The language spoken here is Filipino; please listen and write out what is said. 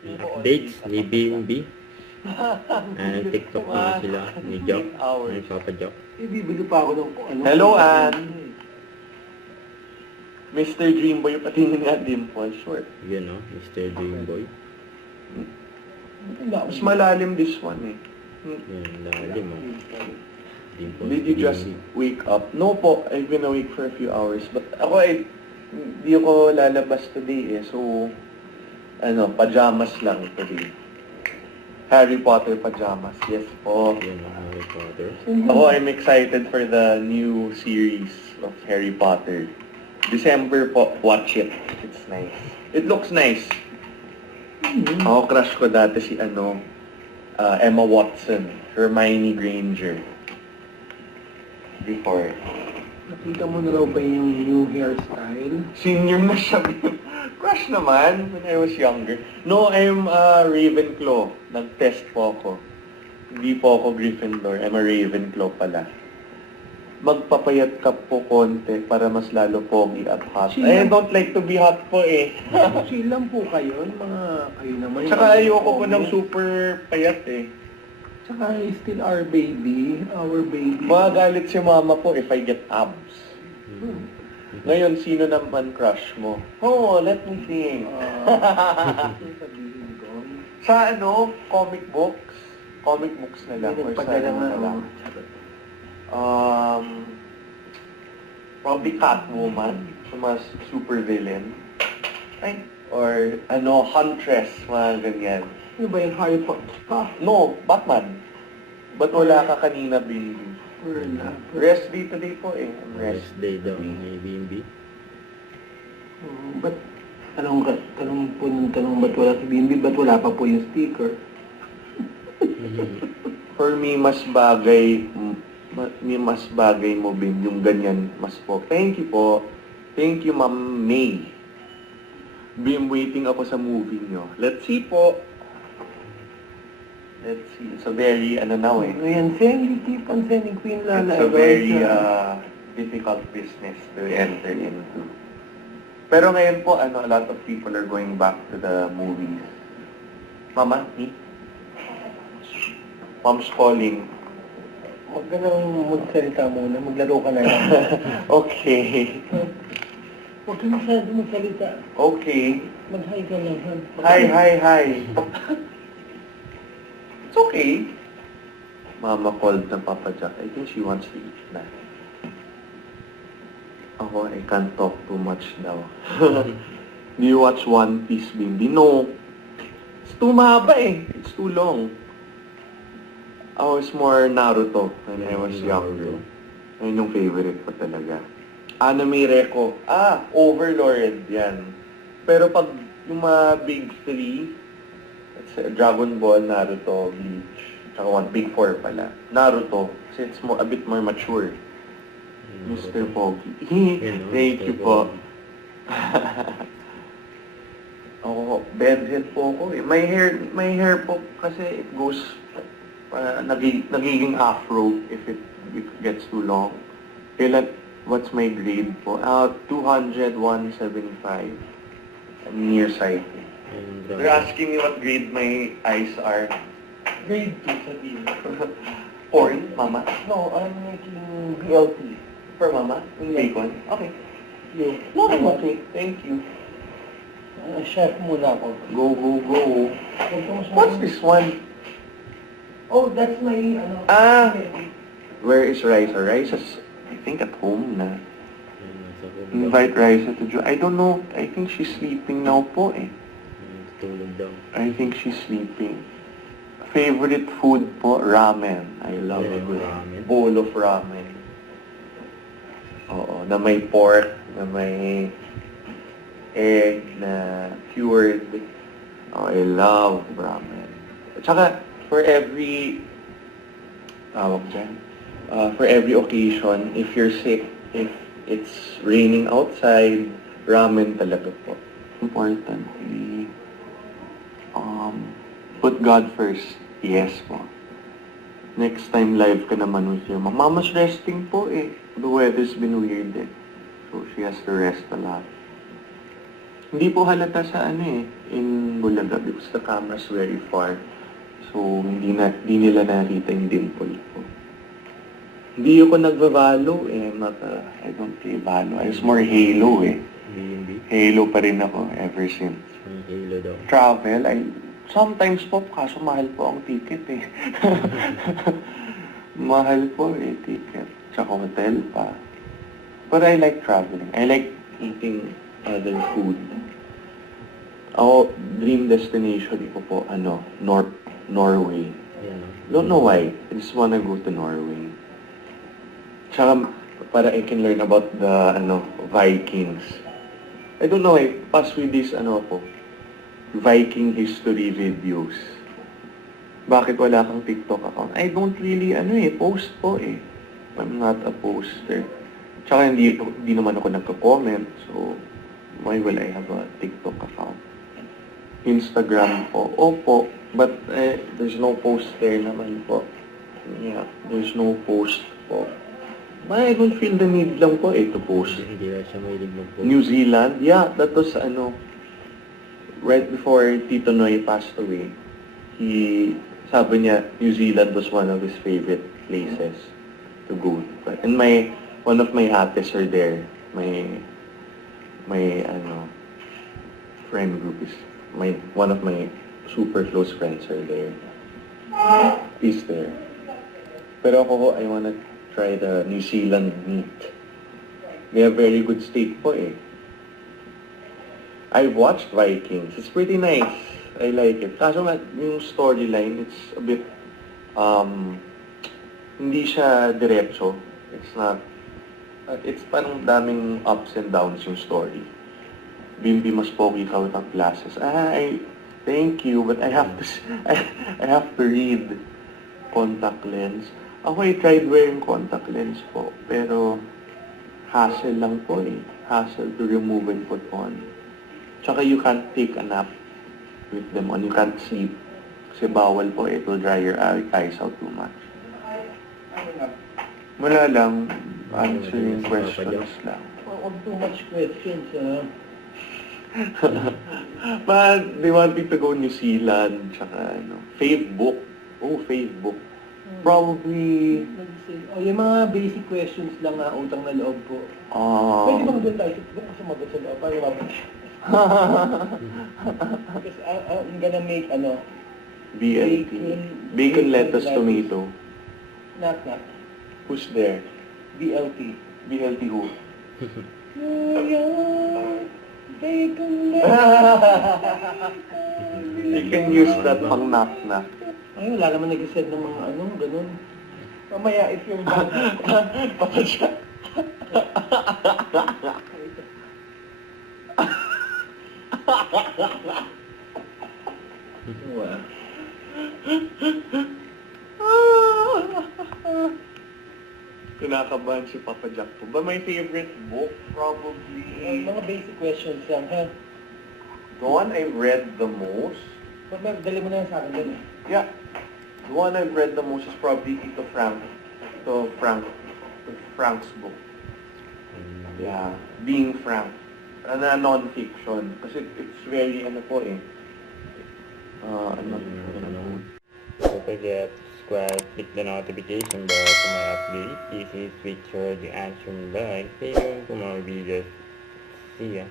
Updates ni BNB. TikTok naman sila ni Jock. Ni Papa Jock. Bibili pa ako ng ano. Hello, Ann. Mr. Dreamboy, patingin nga dimple. Sure. Yun, no? Mr. Dreamboy. Mas malalim this one eh. Yun, lalim, oh. Dimple. Did you just wake up? No po, I've been awake for a few hours. But ako hindi ako lalabas today eh. So, pajamas lang today. Harry Potter pajamas. Yes po. Yun, no? Harry Potter. Ako, I'm excited for the new series of Harry Potter. December po, watch it. It's nice. It looks nice. Ako, crush ko dati si Emma Watson, Hermione Granger. Before. Nakita mo na raw ba yung new hairstyle? Senior na siya. Crush naman when I was younger. No, I'm Ravenclaw. Nag-test po ako. Hindi po ako Gryffindor. I'm a Ravenclaw pala. Magpapayat ka po konti para mas lalo pogi at hot. I don't like to be hot po eh. Chill lang po kayo, kayo naman. Tsaka ayoko po ng super payat eh. Tsaka still our baby. Magagalit si mama po if I get abs. Ngayon, sino naman crush mo? Oh, let me think. Sabihin ko. Sa comic books? Comic books na lang. Or sa na lang? Probably Catwoman. Mas super villain. Ay, or Huntress, mga ganyan. Ano ba yung Harry Potter pa? No, Batman. Ba't wala ka kanina, baby? Wala. Rest day today po eh. Rest day daw ni BNB. Ba't, tanong po ng tanong, ba't wala si Bimbi? Ba't wala pa po yung sticker? For me, mas bagay mo, Bim, yung ganyan, mas po. Thank you po. Thank you, Ma'am May. Bim, waiting ako sa movie nyo. Let's see po. Let's see. It's a very, now eh. Ayan, you keep on sending Queen Lala. It's a very difficult business to enter into. Pero ngayon po, a lot of people are going back to the movies. Mama, me? Mom's calling. Huwag ka nang magsalita muna, maglaro ka na lang. Okay. Huwag ka masyado magsalita. Okay. Mag-hi ka lang. Hi. It's okay. Mama called ng Papa Jack. I think she wants to eat na. Ako, I can't talk too much daw. Do you watch One Piece, Bimbi? No. It's too mahaba eh. It's too long. I was more Naruto when I was younger. Ayun yung favorite ko talaga. Anime Reko. Overlord. Yan. Pero pag yung mga big three, it's Dragon Ball, Naruto, Bleach, tsaka Big Four pala. Naruto, kasi it's a bit more mature. Mr. Pogi. Thank you po. Ako, bedhead po ako eh. My hair po kasi it goes, nagiging afro if it gets too long. What's my grade po? 200, 175. I'm nearsighted. They're asking me what grade my eyes are. Grade 2 sabihin. Porn, Mama? No, I'm making BLT. For Mama? Bacon? Okay. You. No, I'm okay. Thank you. Chef muna ako. Go. Huwag ka masyado- What's this one? Oh, that's my, Where is Raisa? Raisa's, I think, at home na. Yun, nasa home daw. Invite Raisa to join. I don't know. I think she's sleeping now po eh. Tulog daw. I think she's sleeping. Favorite food po? Ramen. I love a good Ramen. bowl of ramen. Oo, na may pork, na may egg, na cured. Oh, I love ramen. At saka, for every occasion, if you're sick, if it's raining outside, ramen talaga po. Importantly, put God first. Yes po. Next time live ka naman with your mom. Mama's resting po eh. The weather's been weird eh. So she has to rest a lot. Hindi po halata sa in Bulaga because the camera's very far. So, hindi nila nakita yung dimple ko. Hindi ako nagva-Valo eh. I don't play Valo. I was more Halo eh. B&B. Halo pa rin ako ever since. Ang Halo daw. Travel, sometimes po, kaso mahal po ang ticket eh. Mahal po eh, ticket. Tsaka hotel pa. But I like traveling. I like eating other food. Ako, dream destination ko po, Norway. Ayan o. Don't know why. I just wanna go to Norway. Tsaka, para I can learn about the, Vikings. I don't know why, pass with this, po, Viking history videos. Bakit wala kang TikTok account? I don't really, post po eh. I'm not a poster. Tsaka hindi naman ako nagko-comment, so why will I have a TikTok account? Instagram po, opo, but there's no post there naman po. Yeah, there's no post po. But I don't feel the need lang po to post. Hindi na siya mahilig mag-post. New Zealand, yeah, that was right before Tito Noy passed away. Sabi niya, New Zealand was one of his favorite places to go. And one of my ates are there. My friend group is, one of my super close friends are there. Is there. Pero ako, I wanna try the New Zealand meat. They have very good steak po eh. I watched Vikings. It's pretty nice. I like it. Kaso nga, yung storyline, it's a bit, hindi siya diretso. It's not, it's parang daming ups and downs yung story. Bimbi mas pogi ka with ang glasses. Thank you, but I have to read contact lens. Ako, I tried wearing contact lens po, pero hassle lang po eh. Hassle to remove and put on. Tsaka you can't take a nap with them on. You can't sleep. Kasi bawal po, it will dry your eyes out too much. Wala lang, answering questions lang. Too much questions, But they want me to go New Zealand, tsaka fave book. Oh, fave book. Probably, yung mga basic questions lang utang na loob po. Pwede bang doon tayo sumagot sa loob? Para mabot. Because I'm gonna make BLT. Bacon, lettuce, tomato. Knock. Who's there? BLT. BLT who? New York, bacon, You can use that pang knock-knock. Ay, wala naman nag-send ng mga ganun. Mamaya, if you're back, Baka siya. Kinakabahan si Papa Jack po. But my favorite book, probably... mga basic questions lang, ha? The one I've read the most... Dali mo na yan sa akin dun. Yeah. The one I've read the most is probably Tito Frank's book. Yeah. Being Frank. Non-fiction. Kasi it's very, Don't forget to subscribe, click the notification bell for my updates. Easy switch or the answering bell. See you in tomorrow videos. See ya.